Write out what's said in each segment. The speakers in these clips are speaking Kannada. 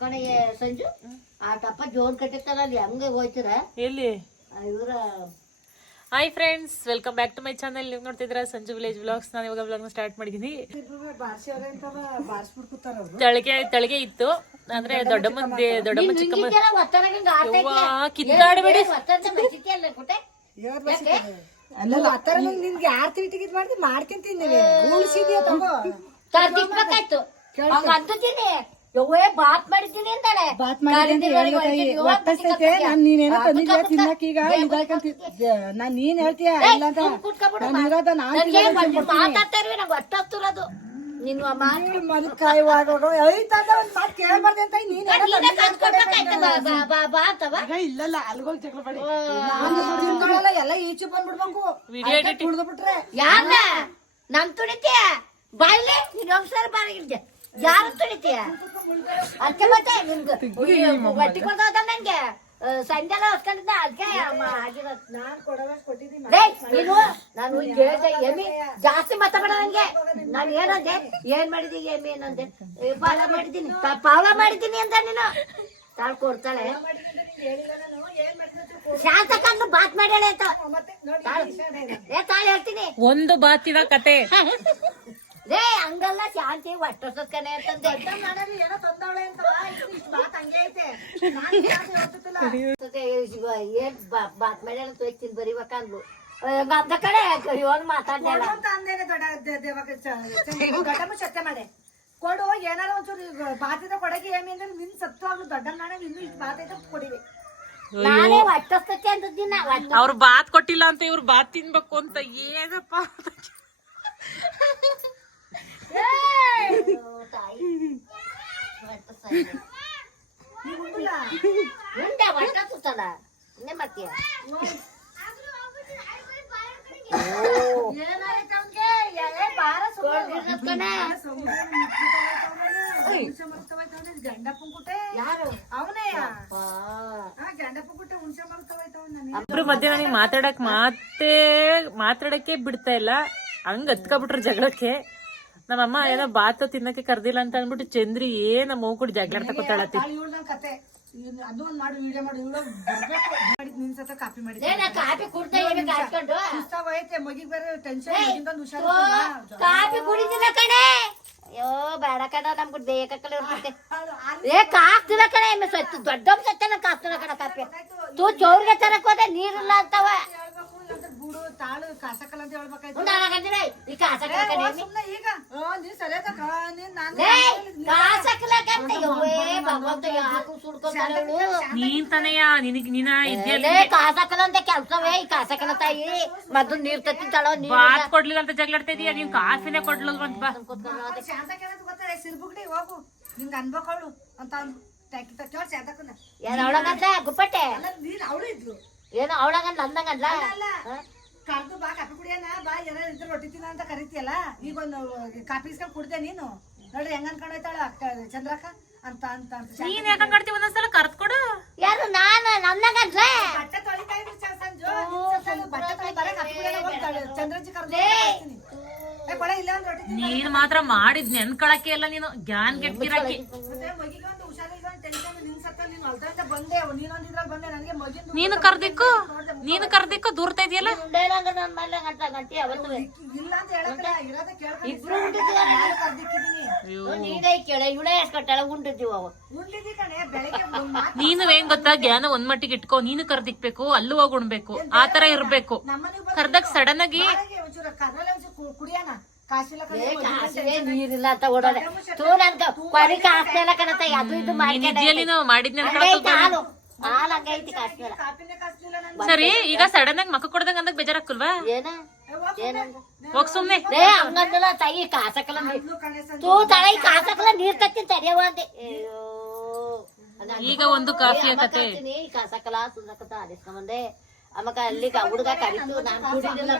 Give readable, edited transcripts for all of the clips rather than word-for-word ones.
ಕಣೆ ಸಂಜು ಆ ಟಪ್ಪ ಜೋನ್ ಕಟ್ಟಿರ್ತಾರ ಅಲ್ಲಿ ಹಂಗ ಹೋಯ್ತೀರ ಎಲ್ಲಿ ಇವ್ರ hi friends, welcome back to my channel. ನೀವು ನೋಡ್ತಿದ್ರ ಸಂಜು ವಿಲೇಜ್ ವ್ಲಾಗ್ಸ್. ನಾನು ಇವಾಗ ವ್ಲಾಗ್ ಸ್ಟಾರ್ಟ್ ಮಾಡಿದೀನಿ. ತಳಗೆ ಇತ್ತು ಅಂದ್ರೆ ದೊಡ್ಡಮ್ಮ ಚಿಕ್ಕಮ್ಮ ಕಿತ್ತಾಡಬೇಡಿ. ನಿನ್ಗೆ ಯಾರ್ ಟಿಕೆಟ್ ಮಾಡಿ ಮಾಡ್ಕೊಂತೀನಿ ಯವ್ವೇ ಬಾತ್ ಮಾಡಿದ್ದೀನಿ ಅಂತಾಳೆ. ಬಾತ್ ಒತ್ತಸ್ತೈತೆ ನೀನೇನೋ ತಂದಿದ್ಯಾ ತಿನ್ನಕ್ ಈಗ ನಾನ್ ನೀನ್ ಹೇಳ್ತೀಯ ಇಲ್ಲ ಅಂತ ಮಾತಾಡ್ತಾರ್ವಿ ನಂಗೆ ಒತ್ತಾಗ್ತಿರೋದು ನಿನ್ನ ಮನಕಾಯಿ ಒಂದ್ ಮಾತು ಕೇಳ್ಬಾರ್ದು ಅಂತ ನೀನ್ ಇಲ್ಲಲ್ಲ ಅಲ್ಗೋಗಿ ಜಗಳ ಪಡಿ ಎಲ್ಲ ಈಚೆ ಬಂದ್ಬಿಡ್ಬೇಕು ಕುಡ್ದ್ಬಿಟ್ರೆ ಯಾರ ನಮ್ ತುಳಿತೀಯ ಬಾಯ್ಲೆ ನೀನ್ ಒಂದ್ಸಲ ಬಾರಿಗಿಲ್ದೆ ಯಾರು ತುಳಿತೀಯ ಅದಕ್ಕೆ ಮತ್ತೆ ನಿನ್ಗೆ ಬಟ್ಟಿ ಕೊಡ್ದ ನಂಗೆ ಸಂಜೆಲ್ಲ ಹೊಸ್ಕೊಂಡಿದ್ದ ಅದಕ್ಕೆ ನೀನು ನಾನು ಎಮ್ಮಿ ಜಾಸ್ತಿ ಮಾತಾಡ ನಂಗೆ. ನಾನು ಏನಂದೆ ಏನ್ ಮಾಡಿದೀನಿ ಎಮ್ಮಿ ಏನಂದೆ ಪಾಲ ಮಾಡಿದ್ದೀನಿ ಪಾಲ ಮಾಡಿದ್ದೀನಿ ಅಂತ ನೀನು ತಾಳ್ ಕೊಡ್ತಾಳೆ. ಶಾಂತಕನ್ನು ಬಾತ್ ಮಾಡ್ಯಾಳೆ ಅಂತ ತಾಳು ಹೇಳ್ತೀನಿ. ಒಂದು ಬಾತಿನ ಕತೆ ರೇ ಹಂಗಲ್ಲ ಶಾಂತಿ ಒಟ್ಟನೆ ಅಂತಂದೆ ಏನೋ ತಂದವಳೆ ಅಂತ ಮಾತು ಹಂಗೆ ಐತೆ ಏನ್ ಬಾತ್ ಮಾಡ್ಯಾಳ ತೋಯ್ತೀನಿ ಬರಿಬೇಕಂದ್ಲು ಗದ್ದ ಕಡೆ ಇವನ್ ಮಾತಾಡ್ಯಾಳ ಅಂದೇನೆ ದೊಡ್ಡಮ್ಮ ಸತ್ಯ ಮಾಡೆ ಕೊಡು ಏನಾರ ಒಂಚೂರು ಬಾತಿದ ಕೊಡಗಿ ಏಮಿ ಅಂದ್ರೆ ನಿನ್ ಸತ್ವಾಗ್ಲು ದೊಡ್ಡಮ್ಮ ನಾಳೆ ಇನ್ನು ಇಷ್ಟು ಬಾತೈತೆ ಕೊಡಿವೆ. ನಾನೇ ಒಟ್ಟಸ್ತಕ್ಕೆ ಅಂತಿದ್ದೀನ. ಅವ್ರು ಬಾತ್ ಕೊಟ್ಟಿಲ್ಲ ಅಂತ ಇವ್ರು ಬಾತ್ ತಿನ್ಬೇಕು ಅಂತ ಏನಪ್ಪ ಮುಂದೆ ಒಟ್ಟ ಕೂತಲ್ಲ ಇನ್ನೇ ಮಾಡ್ತೀಯ ಇಬ್ರು ಮಧ್ಯೆ ನನಗೆ ಮಾತಾಡಕ್ಕೆ ಬಿಡ್ತಾ ಇಲ್ಲ. ಹಂಗ ಹತ್ಕೊಬಿಟ್ರು ಜಗಳಕ್ಕೆ. ನಮ್ಮಮ್ಮ ಏನೋ ಬಾತ ತಿನ್ನಕ್ಕೆ ಕರ್ದಿಲ್ಲ ಅಂತ ಅಂದ್ಬಿಟ್ಟು ಚಂದ್ರಿ ಏನ ಮಗು ಕೂಡ ಜಗಳ ತಕೋತಾಳತಿ. ಕಾಫಿ ಕುಡಿದಿಲ್ಲ ಕಣೆ. ಅಯ್ಯೋ ಬೇಡ ಕಣ ನಮ್ಗೆ ಬೇಕಲ್ಲ ಇರ್ತೈತೆ. ಕಾಕ್ತಿಲ್ಲ ಕಣೆ ದೊಡ್ಡ ಸತ್ತನ ಕಾಕ್ತಿಲ್ಲ ಕಣ ಕಾಫಿ ತೂ ಚೌರ್ಗೆ ತರಕ್ ಹೋದೆ ನೀರಿಲ್ಲ ಅಂತವ ತಾಳು ಕಾಸಕಲ್ಲ ಅಂತ ಹೇಳ್ಬೇಕಾಯ್ತು. ನೀನ್ ತನಯ ಕಾಸಕಲ್ಲ ಅಂತ ಕೆಲ್ಸವೇ ಈ ಕಾಸಕಲ್ಲ ತಾಯಿ ಮೊದ್ಲು ನೀರ್ ತತ್ತಿದ್ದಾಳ ಬಾತ್ ಕೊಡ್ಲಿಲ್ಲ ಅಂತ ಜಗಳಾಡ್ತಾ ಇದೀಯ. ನೀನ್ ಕಾಫಿನೇ ಕೊಡ್ಲಿಲ್ಲ ಅಂತ ಬಾ ಗೊತ್ತಾರೆ ಸಿರ್ಬುಗ್ಡಿ ಹೋಗು ನಿಂಗೆ ಅನ್ಬೇಕವಳು ಅಂತ ಅವಳಗಂತ ಗುಪ್ಪಟ್ಟೆ ನೀನ್ ಅವಳು ಇದ್ಲು ಏನೋ ಅವಳಗಂತ ಅಂದಂಗಲ್ಲ ಕರ್ದು ಬಾ ಕಾಫಿ ಕುಡಿಯೋಣ ಬಾ ಏನಾರ ಇದ್ರೆ ರೊಟ್ಟಿ ತಿನ್ನ ಅಂತ ಕರಿತೀಯಲ್ಲ. ಈಗ ಒಂದು ಕಾಫಿ ಇಸ್ಕೊಂಡ್ ಕುಡ್ದೆ ನೀನು ನೋಡ್ರಿ ಹೆಂಗ್ ಅನ್ಕೊಂಡೈತಾಳ ಚಂದ್ರಕ್ಕ ಅಂತ ಅಂತ ನೀನ್ ಯಾಕಂಗ್ ಕಟ್ತಿ ಒಂದೊಂದ್ಸಲ ಕರ್ದ್ ಕೊಡು. ಯಾರು ನಾನು ನನ್ನಗಂದ್ರೆ ಬಟ್ಟೆ ತೊಳಿತಾ ಇದ್ರು ಸಂಜು ಬಟ್ಟೆ ತೊಳಿ ಬರ ಕಾಫಿ ಕುಡಿಯೋಣ ಹೋಗ್ತಾಳೆ ಚಂದ್ರಜ್ಜಿ ಕರ್ದು ಕೊಳೆ ಇಲ್ಲ ಒಂದ್ ರೊಟ್ಟಿ ನೀನ್ ಮಾತ್ರ ಮಾಡಿದ್ ನೆನ್ಕೊಳಕ್ಕೆ ಎಲ್ಲ ನೀನು ಗ್ಯಾನ್ ಗೆಟ್ಕಿರಾಕಿ. ಮತ್ತೆ ಮಗಿಗೆ ಒಂದು ಹುಷಾರಿಲ್ಲ ಟೆನ್ಷನ್ ನಿನ್ ಸತ್ತ ನೀನು ಅಲ್ದಂತ ಬಂದೆ ನೀನೊಂದಿದ್ರಲ್ಲಿ ಬಂದೆ ನನಗೆ ಮಗಿಂದು ನೀನು ಕರ್ದಿಕ್ಕು ದೂರ್ತಾ ಇದೆಯಲ್ಲ. ನನ್ನ ಮೇಲೆ ಗಂಟೆ ಅವತ್ತು ಇಲ್ಲ ಅಂತ ಹೇಳಕ್ಕಿಲ್ಲ ಇರೋದೇ ಕೇಳ್ಕೊಂಡು ಇಬ್ರು ಉಂಡಿದ್ದೀವಿ ನೀನೇ ಕೇಳ ಇವಳೇ ಎಸ್ಕೊಟ್ಟಾಳ ಉಂಡಿದ್ದೀವಿ ಅವ ಉಂಡಿದ್ದಿ ಕಣೆ ಬೆಳಗ್ಗೆ ನೀನು ಹೆಂಗ್ ಗೊತ್ತಾ ಜ್ಞಾನ ಒಂದ್ ಮಟ್ಟಿಗೆ ಇಟ್ಕೋ. ನೀನು ಕರ್ದಿಕ್ಬೇಕು ಅಲ್ಲೂ ಹೋಗಿ ಉಣ್ಬೇಕು ಆತರ ಇರ್ಬೇಕು. ಕರ್ದಾಗ ಸಡನ್ ಆಗಿ ಒಂಚೂರು ಕರ್ರಲ್ಲೇ ಒಂಚೂರು ಕುಡಿಯೋಣ ಕಾಸಿಲ್ಲ ನೀರಿಲ್ಲ ಅಂತ ಓಡೋದೆ ತೂ ನನ್ಗ ಕೊರಿ ಕಾಸ್ನೆಲ್ಲ ಕಣತ ಅದು ಇದು ಮಾಡಿದ್ನ ಹಾಲು ಹಾಲು ಹಂಗೈತಿ ಕಾಸ್ನೆಲ್ಲ ಸರಿ. ಈಗ ಸಡನ್ ಆಗಿ ಮಕ್ಕ ಕೊಡ್ದಂಗ ಅಂದಾಗ ಬೇಜಾರಾಕಲ್ವಾ? ಹೋಗ್ ಸುಮ್ನೆ ಹಂಗಂದಲ್ಲ ತಾಯಿ ಕಾಸಕಲ್ಲ ತೂ ತಳ ಕಾಸಕಲ್ಲ ನೀರ್ ತತ್ತಿ ತಡಿಯವ ಅಂದೆ. ಈಗ ಒಂದು ಕಾಫಿ ಕತೆ ಕಾಸಕಲ್ಲ ಸುಂದಕತ ಅದಿಸ್ಕೊಂಬಂದೆ ಅಮ್ಮಕ ಅಲ್ಲಿ ಹುಡುಗ ಕರಿತು ನಾನು ಕುಡಿದಿಲ್ಲ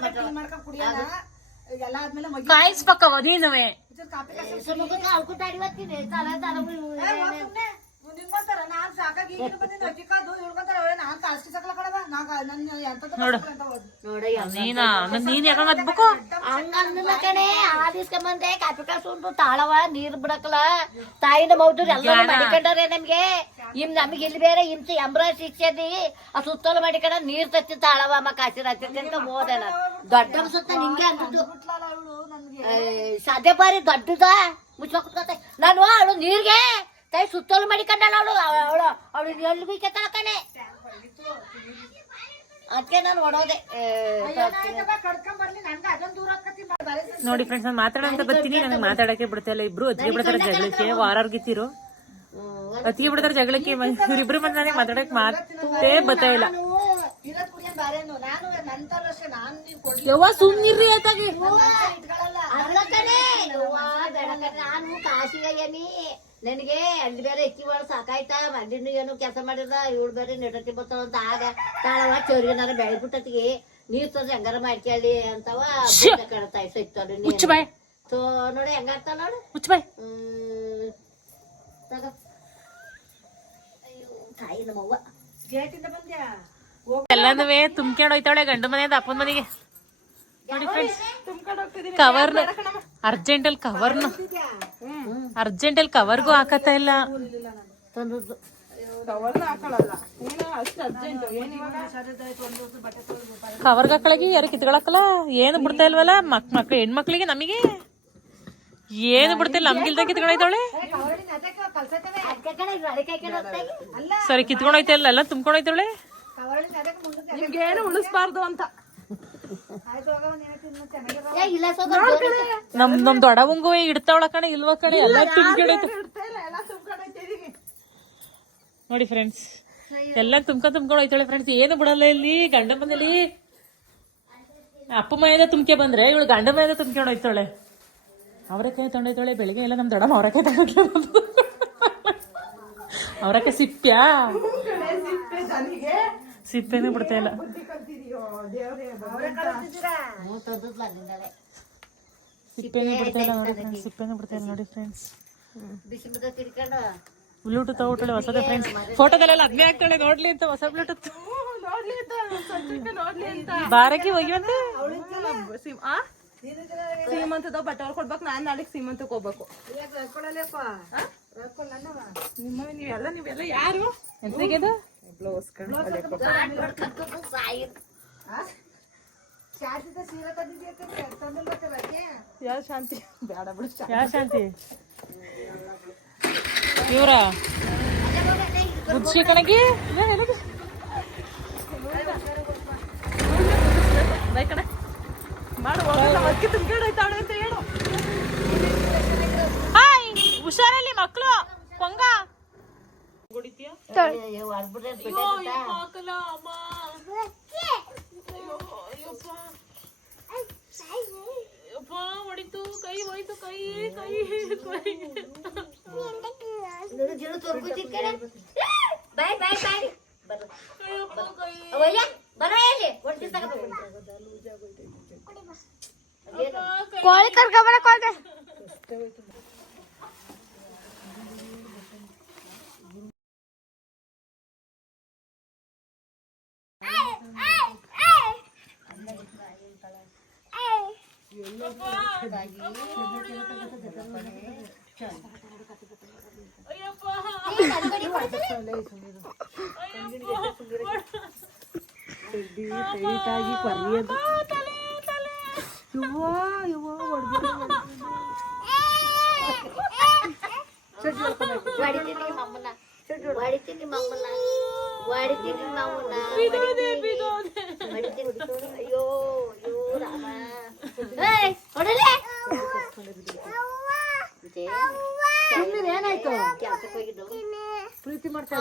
ಕಾಯಿಸ್ಬೇಕವ ನೀನುವೆ. ನಾನ್ ಸಾಕಾಗಿ ಬಂದಿದ್ದು ಅಕ್ಕಿ ಕಾದು ಹೇಳ್ಕೊಂತಾರ ನಾನ್ ಕಾಸ್ತಿ ಸಕಲ ಕಡವ ನೋಡು ನೋಡ ನೀನ್ ಯಾಕ ಹತ್ಬೇಕು ಹಂಗಂದಿಲ್ಲ ಕಣೆ ಆದಿಸ್ಕೊಂಬಂದೆ ಕಾಪಿ ಕಾಸು ತಾಳವ ನೀರ್ ಬಿಡಕಲ್ಲ ತಾಯಿನ ಮೌದ್ರು ಎಲ್ಲ ಮಾಡಿಕೊಂಡವ್ರೆ ನಮ್ಗೆ ನಮ್ಗೆ ಇಲ್ಲಿ ಬೇರೆ ಇಂತ ಎಂಬ್ರ ಶಿಕ್ಷದಿ ಆ ಸುತ್ತಲು ಮಾಡಿಕೊಂಡ ನೀರ್ ತತ್ತಿ ತಾಳವ ಅಮ್ಮ ಕಾಸಿ ರಾತ್ರಿ ತನಕ ಹೋದೆಲ್ಲ ದೊಡ್ಡ ಅನ್ಸುತ್ತ ನಿಂಗೆ ಅಂದದ್ದು ಸಾಧ್ಯ ಬಾರಿ ದೊಡ್ಡದ ಮುಚ್ಚಾಕ ನಾನು ಅವಳು ನೀರ್ಗೆ ಕೈ ಸುತ್ತಲು ಮಾಡಿಕೊಂಡಲ್ಲ ಅವಳು ಎಲ್ಲಿಗೂ ಕೆತ್ತಳ ಕಣೆ ಅದಕ್ಕೆ ನಾನು ಹೊಡೋದೆ ನೋಡಿ ಫ್ರೆಂಡ್ಸ್ ನಾನು ಮಾತಾಡಂತ ಬರ್ತೀನಿ ನನಗೆ ಮಾತಾಡಕ್ಕೆ ಬಿಡ್ತಾ ಇಲ್ಲ ಇಬ್ರು ಅತ್ತಿಗೆ ಬಿಡ್ತಾರೆ ಜಗಳಕ್ಕೆ ವಾರಾರ್ಗಿತ್ತಿರು ಅತ್ತಿಗೆ ಬಿಡ್ತಾರೆ ಜಗಳಕ್ಕೆ ಇವ್ರಿಬ್ರು ಬಂದ ನನಗೆ ಮಾತಾಡಕ್ ಮಾತೇ ಬರ್ತಾ ಇಲ್ಲ ಯವ್ವ ಸುಮ್ನಿರ್ರಿ ಆತಾಗಿ ನಾನು ಕಾಶಿಗಯ್ಯನಿ ನನಗೆ ಅಲ್ಲಿ ಬೇರೆ ಎಕ್ಕಿ ಒಳ ಸಾಕಾಯ್ತಾ ಮಂದಿನ ಏನು ಕೆಲಸ ಮಾಡಿದ ಇವಳು ಬೇರೆ ನೆಟತಿ ಬರ್ತಾವ ಅಂತ ಆಗ ತಾಳವ ಚೌರಿಗೆ ನಾನು ಬೆಳೆಬಿಟ್ಟತಿಗೆ ನೀರ್ ತಂದ್ರೆ ಹೆಂಗಾರ ಮಾಡ್ಕೊಳ್ಳಿ ಅಂತವ ಕಾಣ್ತಾ ಸಿಕ್ತಾವ ಸೊ ನೋಡಿ ಹೆಂಗಾಗ್ತಾವ ನೋಡು ತಾಯಿ ನಮ್ಮವ್ವ ಗೇಟಿಂದ ಬಂದ್ಯಾ ಎಲ್ಲಾನು ತುಂಬ್ಕೊಂಡ್ ಹೋಯ್ತಾಳೆ ಗಂಡು ಮನೆಯಿಂದ ಅಪ್ಪನ ಮನೆಗೆ ನೋಡಿ ಫ್ರೆಂಡ್ಸ್ ಕವರ್ನ ಅರ್ಜೆಂಟಲ್ಲಿ ಕವರ್ಗೂ ಹಾಕತ್ತಾ ಇಲ್ಲ ತಂದದ್ದು ಕವರ್ಗೆ ಹಾಕಳಗಿ ಯಾರು ಕಿತ್ಕೊಳಕಲ್ಲ ಏನು ಬಿಡ್ತಾ ಇಲ್ವಲ್ಲ ಮಕ್ಳು ಹೆಣ್ಮಕ್ಳಿಗೆ ನಮಗೆ ಏನು ಬಿಡ್ತಿಲ್ಲ ನಮ್ಗಿಲ್ದ ಕಿತ್ಕೊಂಡೋಯ್ತಾಳೆ ಸರಿ ಕಿತ್ಕೊಂಡೋಯ್ತಾ ಇಲ್ಲ ಎಲ್ಲ ತುಂಬ್ಕೊಂಡೋಯ್ತಾಳೆ ನಿಮ್ಗೇನು ಉಳಿಸ್ಬಾರ್ದು ಅಂತ ನಮ್ ದೊಡ್ಡವಂಗು ಇಡ್ತಾವಳ ಕಣೆ ಇಲ್ವ ಕಣೆ ಎಲ್ಲ ತುಂಬ್ಕೊಂಡೈತೆ ನೋಡಿ ಫ್ರೆಂಡ್ಸ್ ಎಲ್ಲ ತುಂಬ್ಕೊಂಡ್ ಹೋಯ್ತಾಳೆ ಫ್ರೆಂಡ್ಸ್ ಏನು ಬಿಡಲ್ಲ ಇಲ್ಲಿ ಗಂಡ ಮನೇಲಿ ಅಪ್ಪ ಮೈದ ತುಂಬ್ಕೆ ಬಂದ್ರೆ ಇವಳು ಗಂಡ ಮೈದ ತುಂಬ್ಕೊಂಡ್ ಹೋಯ್ತಾಳೆ ಅವರೆಕಾಯಿ ತೊಗೊಂಡೋಯ್ತಾಳೆ ಬೆಳಿಗ್ಗೆ ಎಲ್ಲ ನಮ್ ದೊಡ್ಡಮ್ಮ ಅವರೆಕಾಯಿ ತಗೊಂಡು ಅವರಕಾಯಿ ಸಿಪ್ಪ್ಯಾ ಸಿಪ್ಪೆನೂ ಬಿಡ್ತಾ ಇಲ್ಲ ಸಿಪ್ಪೆನೂ ಬಿಡ್ತಾ ಇಲ್ಲ ನೋಡಿ ಫ್ರೆಂಡ್ಸ್ ಸಿಪ್ಪೆನೂ ಬಿಡ್ತಾ ಇಲ್ಲ ನೋಡಿ ಫ್ರೆಂಡ್ಸ್ ಬ್ಲೂಟೂತ್ ತಗೊಳ್ಳೆ ಹೊಸದೇ ಫ್ರೆಂಡ್ಸ್ ಫೋಟೋದಲ್ಲೆಲ್ಲ ಅದ್ನೇ ಆಗ್ತಾಳೆ ನೋಡ್ಲಿ ಅಂತ ಹೊಸ ಬ್ಲೂಟೂತ್ ಬಾರಕ್ಕೆ ಹೋಗಿವಂತೆ ಸೀಮಂತದ ಬಟ್ಟೆ ಕೊಡ್ಬೇಕು ನಾನ್ ನಾಳೆಗೆ ಸೀಮಂತಕ್ಕೆ ಹೋಗ್ಬೇಕು ನೀವೆಲ್ಲ ಯಾರು ಎಂತಿಗೆದು ಯಾವ ಶಾಂತಿ ಬೇಡ ಬಿಡು ಯಾವ ಶಾಂತಿ ಇವ್ರ ಬುದ್ಧಿ ಕಣಗಿ ಕಣ ಮಾಡು ಅದಕ್ಕೆ ತುಂಬಿಡೋಯ್ತಾಳೆ ಅಂತ ಹೇಳು ಹಾಯ್ ಹುಷಾರಲ್ಲಿ ಮಕ್ಳು ಕೊಂಗ ಹೊಡಿತು ಕೈ ಹೋಯ್ತು ಕೈ ಕೈ ಬಾಯ್ ಬಾಯ್ ಬಾಯ್ ಬರ ಇಲ್ಲಿ ಕೋಳಿ ಕರ್ಕೊಂಬರ ಕೋಳಿ ಹೊಡಿತೀನಿ ಮಮ್ಮನ್ನ ಅಯ್ಯೋ ಅಯ್ಯೋ ರಾಮ ಹೊಡಲೆ ಏನಾಯ್ತು ಕೆಲ್ಸಕ್ಕೆ ಹೋಗಿದ್ದು ಪ್ರೀತಿ ಮಾಡ್ತಾ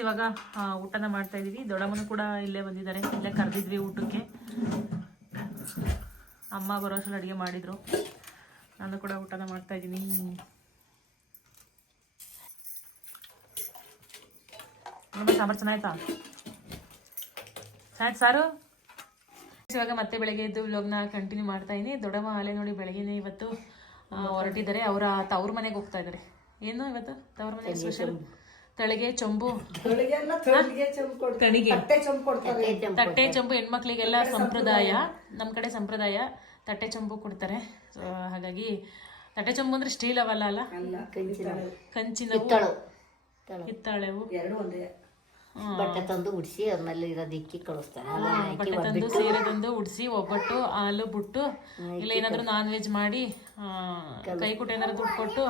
ಇವಾಗ ಊಟನ ಮಾಡ್ತಾ ಇದೀವಿ ದೊಡ್ಡಮ್ಮನು ಕೂಡ ಇಲ್ಲೇ ಬಂದಿದ್ದಾರೆ ಇಲ್ಲೇ ಕರೆದಿದ್ವಿ ಊಟಕ್ಕೆ ಅಮ್ಮ ಬರೋಷ್ಟರಲ್ಲಿ ಅಡುಗೆ ಮಾಡಿದ್ರು ನಾನು ಕೂಡ ಊಟನ ಮಾಡ್ತಾ ಇದ್ದೀನಿ ಸಾಂಬಾರು ಚೆನ್ನಾಯ್ತಾ ಚೆನ್ನಾಯ್ತು ಸಾರು ಇವಾಗ ಮತ್ತೆ ಬೆಳಗ್ಗೆ ಎದ್ದು ವ್ಲಾಗ್ನ ಕಂಟಿನ್ಯೂ ಮಾಡ್ತಾ ಇದ್ದೀನಿ ದೊಡ್ಡಮ್ಮ ಅಲ್ಲೇ ನೋಡಿ ಬೆಳಗ್ಗೆನೇ ಇವತ್ತು ಹೊರಟಿದ್ದಾರೆ ಅವರ ತವ್ರ ಮನೆಗೆ ಹೋಗ್ತಾ ಇದ್ದಾರೆ ಏನು ಇವತ್ತು ತವ್ರ ಮನೆಗೆ ಸ್ಪೆಷಲ್ ತಳಿಗೆ ಚೊಂಬು, ತೊಳಿಗೆಲ್ಲ ತೊಳಿಗೆ ಚೊಂಬು ಕೊಡ್ತಾರೆ, ತಣಿಗೆ, ತಟ್ಟೆ ಚೊಂಬು ಕೊಡ್ತಾರೆ. ತಟ್ಟೆ ಚೊಂಬು ಹೆಣ್ಮಕ್ಳಿಗೆಲ್ಲ ಸಂಪ್ರದಾಯ. ನಮ್ಮ ಕಡೆ ಸಂಪ್ರದಾಯ ತಟ್ಟೆ ಚೊಂಬು ಕೊಡ್ತಾರೆ. ಸೊ ಹಾಗಾಗಿ ತಟ್ಟೆ ಚೊಂಬು ಅಂದ್ರೆ ಸ್ಟೀಲ್ ಅವಲ್ಲ ಅಲ್ಲ, ಕಂಚಿನವು, ಹಿತ್ತಾಳೆವು, ಎರಡು ಒಂದೇ. ಬಟ್ಟೆ ತಂದು ಉಡಿಸಿ ಆಮೇಲೆ ಇರೋದು ಇಕ್ಕಿ ಕಳಿಸ್ತಾರೆ. ಬಟ್ಟೆ ತಂದು ಸೀರೆ ತಂದು ಉಡಿಸಿ ಒಬ್ಬಟ್ಟು ಹಾಲು ಬಿಟ್ಟು ಇಲ್ಲ ಏನಾದ್ರು ನಾನ್ ವೆಜ್ ಮಾಡಿ ಕೈ ಕೊಟ್ಟು ಏನಾದ್ರು ದುಡ್ಡು ಕೊಟ್ಟು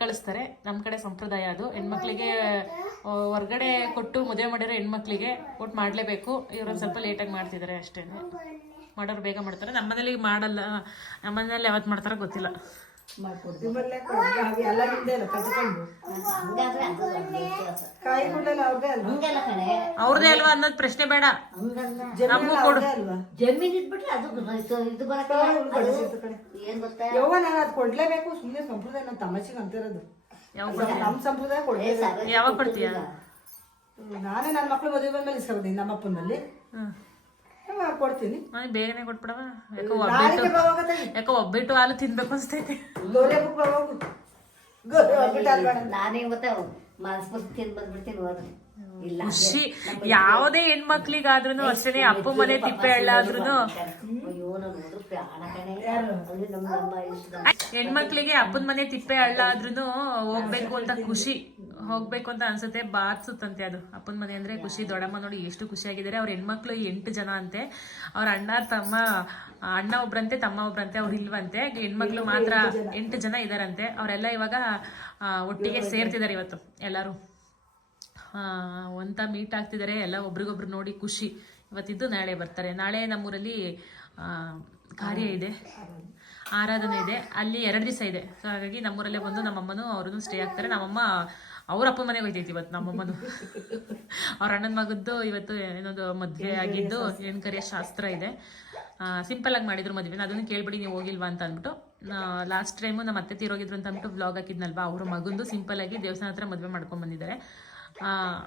ಕಳಿಸ್ತಾರೆ. ನಮ್ಮ ಕಡೆ ಸಂಪ್ರದಾಯ ಅದು. ಹೆಣ್ಮಕ್ಳಿಗೆ ಹೊರ್ಗಡೆ ಕೊಟ್ಟು ಮದುವೆ ಮಾಡಿರೋ ಹೆಣ್ಮಕ್ಳಿಗೆ ಕೊಟ್ಟು ಮಾಡಲೇಬೇಕು. ಇವ್ರೊಂದು ಸ್ವಲ್ಪ ಲೇಟಾಗಿ ಮಾಡ್ತಿದ್ದಾರೆ ಅಷ್ಟೇ. ಮಾಡೋರು ಬೇಗ ಮಾಡ್ತಾರೆ. ನಮ್ಮನೇಲಿ ಮಾಡಲ್ಲ. ನಮ್ಮನೇಲಿ ಯಾವತ್ತು ಮಾಡ್ತಾರೋ ಗೊತ್ತಿಲ್ಲ. ಎಲ್ಲ ನಿಮ್ದೇ ಅಲ್ಲ ಕಟ್ಕೊಂಡು ಕಾಯಿ ಗುಡ್ಡಲ್ಲ ಅವ್ರದೇ ಅಲ್ವಾ? ಅವ್ರದೇ ಅಲ್ವಾ ಅನ್ನೋದು ಪ್ರಶ್ನೆ ಬೇಡ. ನಮಗೂ ಕೊಡು. ಜಮೀನ್ ಇದ್ಬಿಟ್ರೆ ಅದು ಇದು ಬರಕ್ಕೆ ಏನ್ ಗೊತ್ತಾ, ಯವ್ವ ನಾನು ಅದು ಕೊಡ್ಲೇಬೇಕು. ಸುಮ್ಮನೆ ಸಂಪ್ರದಾಯ ನಮ್ಮ ತಮಾಷೆಗೆ ಅಂತಿರೋದು. ನಮ್ಮ ಸಂಪ್ರದಾಯ ಕೊಡ್ಲೇಬೇಕು. ಯಾವಾಗ ಕೊಡ್ತೀಯ? ನಾನೇ ನನ್ನ ಮಕ್ಳು ಮದುವೆ ಬಂದ್ಮೇಲೆ ಇಸ್ಕೊಳ್ತೀನಿ ನಮ್ಮಪ್ಪನಲ್ಲಿ ಕೊಡ್ತೀನಿ. ನನಗೆ ಬೇಗನೆ ಕೊಟ್ಬಿಡವ. ಯಾಕೋ ಒಬ್ಬಿಟ್ಟು ಹಾಲು ತಿನ್ಬೇಕು ಅನ್ಸ್ತೈತೆ. ನಾನೇ ಗೊತ್ತಾ ಮನಸ್ಪೂರ್ತಿ ತಿಂದು ಬಂದ್ಬಿಡ್ತೀನಿ. ಹೋದ್ರೆ ಇಲ್ಲ ಖುಷಿ ಯಾವುದೇ ಹೆಣ್ಮಕ್ಳಿಗಾದ್ರೂ ಅಷ್ಟೇ. ಅಪ್ಪ ಮನೆ ತಿಪ್ಪೆ ಹಳ್ಳ ಆದ್ರೂ ಹೆಣ್ಮಕ್ಳಿಗೆ ಅಪ್ಪನ ಮನೆ ತಿಪ್ಪೆ ಹಳ್ಳ ಆದ್ರೂ ಹೋಗ್ಬೇಕು ಅಂತ ಖುಷಿ, ಹೋಗ್ಬೇಕು ಅಂತ ಅನ್ಸುತ್ತೆ. ಬಾರ್ಸುತ್ತಂತೆ ಅದು. ಅಪ್ಪನ ಮನೆ ಅಂದ್ರೆ ಖುಷಿ. ದೊಡ್ಡಮ್ಮ ನೋಡಿ ಎಷ್ಟು ಖುಷಿಯಾಗಿದ್ದಾರೆ. ಅವ್ರ ಹೆಣ್ಮಕ್ಳು 8 ಜನ ಅಂತೆ. ಅವ್ರ ಅಣ್ಣ ಒಬ್ರಂತೆ, ತಮ್ಮ ಒಬ್ರಂತೆ, ಅವ್ರು ಇಲ್ವಂತೆ. ಹೆಣ್ಮಕ್ಳು ಮಾತ್ರ 8 ಜನ ಇದಾರಂತೆ. ಅವರೆಲ್ಲ ಇವಾಗ ಒಟ್ಟಿಗೆ ಸೇರ್ತಿದ್ದಾರೆ ಇವತ್ತು ಎಲ್ಲರೂ. ಒಂತ ಮೀಟ್ ಆಗ್ತಿದ್ದಾರೆ ಎಲ್ಲ, ಒಬ್ರಿಗೊಬ್ರು ನೋಡಿ ಖುಷಿ. ಇವತ್ತಿದ್ದು ನಾಳೆ ಬರ್ತಾರೆ. ನಾಳೆ ನಮ್ಮೂರಲ್ಲಿ ಕಾರ್ಯ ಇದೆ, ಆರಾಧನೆ ಇದೆ. ಅಲ್ಲಿ 2 ದಿವಸ ಇದೆ. ಸೊ ಹಾಗಾಗಿ ನಮ್ಮೂರಲ್ಲೇ ಬಂದು ನಮ್ಮಮ್ಮನೂ ಅವ್ರೂ ಸ್ಟೇ ಆಗ್ತಾರೆ. ನಮ್ಮಮ್ಮ ಅವ್ರ ಅಪ್ಪನ ಮನೆಗೆ ಹೋಯ್ತೈತಿ ಇವತ್ತು. ನಮ್ಮಮ್ಮನು ಅವ್ರ ಅಣ್ಣನ ಮಗದ್ದು ಇವತ್ತು ಏನೊಂದು ಮದುವೆ ಆಗಿದ್ದು ಹೆಣ್ಕರಿಯ ಶಾಸ್ತ್ರ ಇದೆ. ಸಿಂಪಲ್ ಆಗಿ ಮಾಡಿದ್ರು ಮದುವೆನ. ಅದನ್ನು ಕೇಳ್ಬಿಡಿ ನೀವು ಹೋಗಿಲ್ವಾ ಅಂತ ಅಂದ್ಬಿಟ್ಟು. ಲಾಸ್ಟ್ ಟೈಮು ನಮ್ಮ ಅತ್ತೆ ತೀರೋಗಿದ್ರು ಅಂತ ಅಂದ್ಬಿಟ್ಟು ವ್ಲಾಗ್ ಹಾಕಿದ್ನಲ್ವಾ, ಅವ್ರ ಮಗಂದು ಸಿಂಪಲ್ ಆಗಿ ದೇವಸ್ಥಾನ ಹತ್ರ ಮದುವೆ ಮಾಡ್ಕೊಂಡ್ ಬಂದಿದ್ದಾರೆ.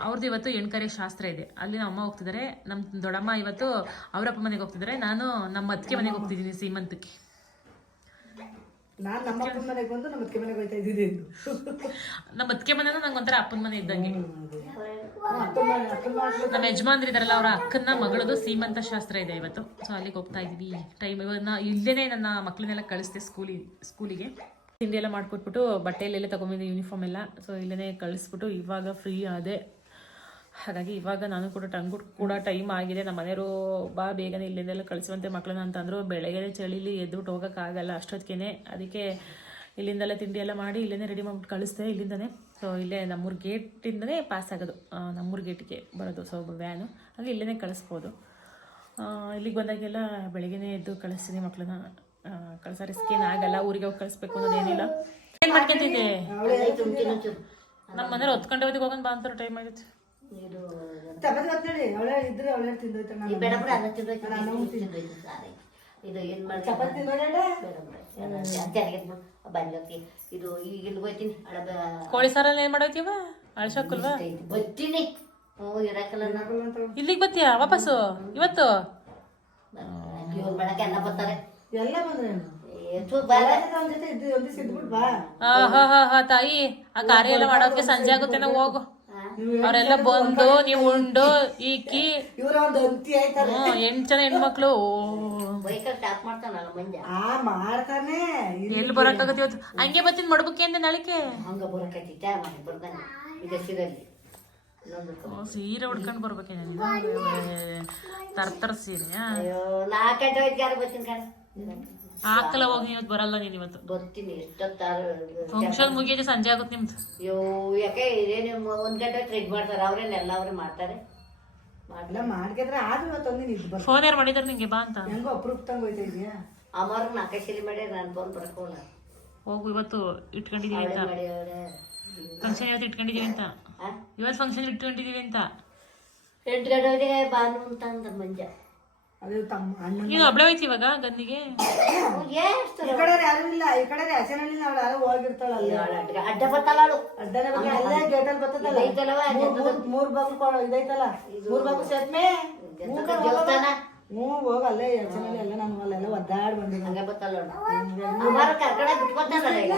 ಅವ್ರದ್ದು ಇವತ್ತು ಹೆಣ್ಕರಿಯ ಶಾಸ್ತ್ರ ಇದೆ. ಅಲ್ಲಿ ನಮ್ಮ ಅಮ್ಮ ಹೋಗ್ತಿದ್ದಾರೆ. ನಮ್ಮ ದೊಡ್ಡಮ್ಮ ಇವತ್ತು ಅವರಪ್ಪ ಮನೆಗೆ ಹೋಗ್ತಿದ್ದಾರೆ. ನಾನು ನಮ್ಮ ಅತ್ತಿಗೆ ಮನೆಗೆ ಹೋಗ್ತಿದ್ದೀನಿ ಸೀಮಂತಕ್ಕೆ. ನಾನು ನಮ್ಮ ಅಪ್ಪನ ಮನೆಗೆ ಬಂದು ನಮ್ಮ ಅತ್ತಿಗೆ ಮನೆಗೆ ಹೋಗ್ತಾ ಇದ್ದೀನಿ. ನಮ್ಮ ಅತ್ತಿಗೆ ಮನೆನೂ ನಂಗೆ ಒಂಥರ ಅಪ್ಪನ ಮನೆ ಇದ್ದಂಗೆ. ನಮ್ಮ ಯಜಮಾನ್ರು ಇದಾರಲ್ಲ, ಅವರ ಅಕ್ಕನ ಮಗಳದು ಸೀಮಂತ ಶಾಸ್ತ್ರ ಇದೆ ಇವತ್ತು. ಸೊ ಅಲ್ಲಿಗೆ ಹೋಗ್ತಾ ಇದೀವಿ. ಟೈಮ್ ಇವನ್ನ ಇಲ್ಲೇನೆ ನನ್ನ ಮಕ್ಕಳನ್ನೆಲ್ಲ ಕಳಿಸ್ದೆ ಸ್ಕೂಲಿಗೆ. ತಿಂಡಿ ಎಲ್ಲ ಮಾಡ್ಕೊಟ್ಬಿಟ್ಟು ಬಟ್ಟೆಯಲ್ಲೆಲ್ಲ ತಗೊಂಡಿದ್ದೆ ಯೂನಿಫಾರ್ಮ್ ಎಲ್ಲ. ಸೊ ಇಲ್ಲೇ ಕಳಿಸ್ಬಿಟ್ಟು ಇವಾಗ ಫ್ರೀ ಆದೆ. ಹಾಗಾಗಿ ಇವಾಗ ನಾನು ಕೂಡ ಟೈಮ್ ಆಗಿದೆ. ನಮ್ಮ ಮನೆಯವರು ಬಾ ಬೇಗನೆ ಇಲ್ಲಿಂದೆಲ್ಲ ಕಳಿಸುವಂತೆ ಮಕ್ಕಳನ್ನ ಅಂತಂದ್ರು. ಬೆಳಗ್ಗೆ ಚಳಿಲಿ ಎದ್ಬಿಟ್ಟು ಹೋಗೋಕ್ಕಾಗಲ್ಲ ಅಷ್ಟೊತ್ತಿಗೆ. ಅದಕ್ಕೆ ಇಲ್ಲಿಂದೆಲ್ಲ ತಿಂಡಿ ಎಲ್ಲ ಮಾಡಿ ಇಲ್ಲೇ ರೆಡಿ ಮಾಡ್ಬಿಟ್ಟು ಕಳಿಸ್ದೆ ಇಲ್ಲಿಂದನೇ. ಸೊ ಇಲ್ಲೇ ನಮ್ಮೂರು ಗೇಟಿಂದನೇ ಪಾಸ್ ಆಗೋದು, ನಮ್ಮೂರು ಗೇಟಿಗೆ ಬರೋದು. ಸೊ ವ್ಯಾನು ಹಾಗೆ ಇಲ್ಲೇ ಕಳಿಸ್ಬೋದು. ಇಲ್ಲಿಗೆ ಬಂದಾಗೆಲ್ಲ ಬೆಳಗ್ಗೆನೇ ಎದ್ದು ಕಳಿಸ್ತೀನಿ ಮಕ್ಕಳನ್ನ. ಕಳ್ಸೋ ರಿಸ್ಕ್ ಏನಾಗಲ್ಲ. ಊರಿಗೆ ಹೋಗಿ ಕಳಿಸ್ಬೇಕು ಅನ್ನೋದೇನಿಲ್ಲ. ಏನು ಮಾಡ್ಕೊಂತಿದ್ದೆ? ನಮ್ಮ ಮನೇಲಿ ಹೊತ್ಕೊಂಡೆ ಹೋದಿಗೆ ಹೋಗೋಣ ಬಾ ಅಂತಾರೆ. ಟೈಮ್ ಆಗೈತೆ. ಕೋಳಿ ಸಾರಲ್ಲಿ ಏನ್ ಮಾಡೋತೀವ? ಅಳ್ಸಕ್ಕಲ್ವಾ? ಇಲ್ಲಿಗೆ ಬರ್ತೀಯಾ ವಾಪಸ್ಸು ಇವತ್ತು? ಎಲ್ಲ ಬಂದ್ರೆ ತಾಯಿ ಆ ಕಾರ್ಯ ಎಲ್ಲ ಮಾಡೋದಕ್ಕೆ ಸಂಜೆ ಆಗುತ್ತೆ. ನಾವು ಹೋಗು. ಅವರೆಲ್ಲ ಬಂದು ನೀವು ಉಂಡು ಈಕಿ 8 ಜನ ಹೆಣ್ಮಕ್ಳು ಮಾಡ್ತಾನೆ. ಎಲ್ಲಿ ಬರಕಾಗತ್ತೆ ಇವತ್ತು? ಹಂಗೆ ಬರ್ತೀನಿ ಮಡ್ಬಕ್ಕೆ ಅಂದೆ ನಾಳಿಕೆ. ಸೀರೆ ಉಡ್ಕೊಂಡು ಬರ್ಬೇಕೇನ? ತರ್ತರ ಸೀರೆ ಹಾಕಲ್ಲ. ಹೋಗಿ ಇವತ್ತು ಬರಲ್ಲ ನೀನ್. ಇವತ್ತು ಬರ್ತೀನಿ. ಫಂಕ್ಷನ್ ಮುಗಿಯೋದು ಸಂಜೆ ಆಗುತ್ತೆ ನಿಮ್ದು. ಯಾಕೆ ಒಂದ್ ಗಂಟೆ ಟ್ರೀಟ್ ಮಾಡ್ತಾರೆ. ಅವ್ರೇನೆಲ್ಲ ಅವ್ರೆ ಮಾಡ್ತಾರೆ. ಮಾಡ್ಕಿದ್ರೆ ಫೋನ್ ಯಾರು ಮಾಡಿದಾರೆ ನಿಂಗೆ ಬಾ ಅಂತ? ಹೆಂಗೋ ಅಪ್ರೂಪ್ ತಂಗ ಹೋಯ್ತಾ ಇದೀಯಾ? ಅಮ್ಮಾರು ನಾಲ್ಕೈದು ಮಾಡಿ ನಾನು ಬಂದು ಬರ್ಕೋಲ್ಲ. ಹೋಗು. ಇವತ್ತು ಇಟ್ಕೊಂಡಿದೀವಿ ಅಂತ ಫಂಕ್ಷನ್. ಇವತ್ತು ಇಟ್ಕೊಂಡಿದೀವಿ ಅಂತ. ಇವತ್ತು ಫಂಕ್ಷನ್ ಇಟ್ಕೊಂಡಿದೀವಿ ಅಂತ 8 ಗಂಟೆಗೆ ಬಾನು ಅಂತ ಅಂದ ಮಂಜ. ನೀನು ಒಬ್ಳೆ ಹೋಯ್ತು ಇವಾಗ ಗಂದಿಗೆ? ಈ ಕಡೆ ಯಾರು ಇಲ್ಲ. ಈ ಕಡೆ ಹಸನಲ್ಲಿ ಅವಳು ಯಾರು ಹೋಗಿರ್ತಾಳಲ್ಲ. ಅಡ್ಡ ಬತ್ತಲ್ಲ ಅವಳು. ಅಡ್ಡನೆ ಬಂದ ಅಲ್ಲೇ ಗೇಟಲ್ಲಿ ಬರ್ತದಲ್ಲ. 3 ಬಾಗಿಲು ಇದೈತಲ್ಲ. 3 ಬಾಗಿಲು ಸೇತ್ಮೆ ದೇವಸ್ಥಾನ. ಹೋಗಲ್ಲೇ ಹಸನಲ್ಲಿ ಎಲ್ಲ ನಾನು ಅಲ್ಲೆಲ್ಲ ಒದ್ದಾಡ್ ಬಂದಿದ್ದೆ. ಹಂಗೆ ಬತ್ತಲ್ಲ ಅವಳು. ಅಮ್ಮಾರು ಕರ್ಕಡೆ ಬಿಟ್ಟು ಬರ್ತಾನಲ್ಲ ಈಗ.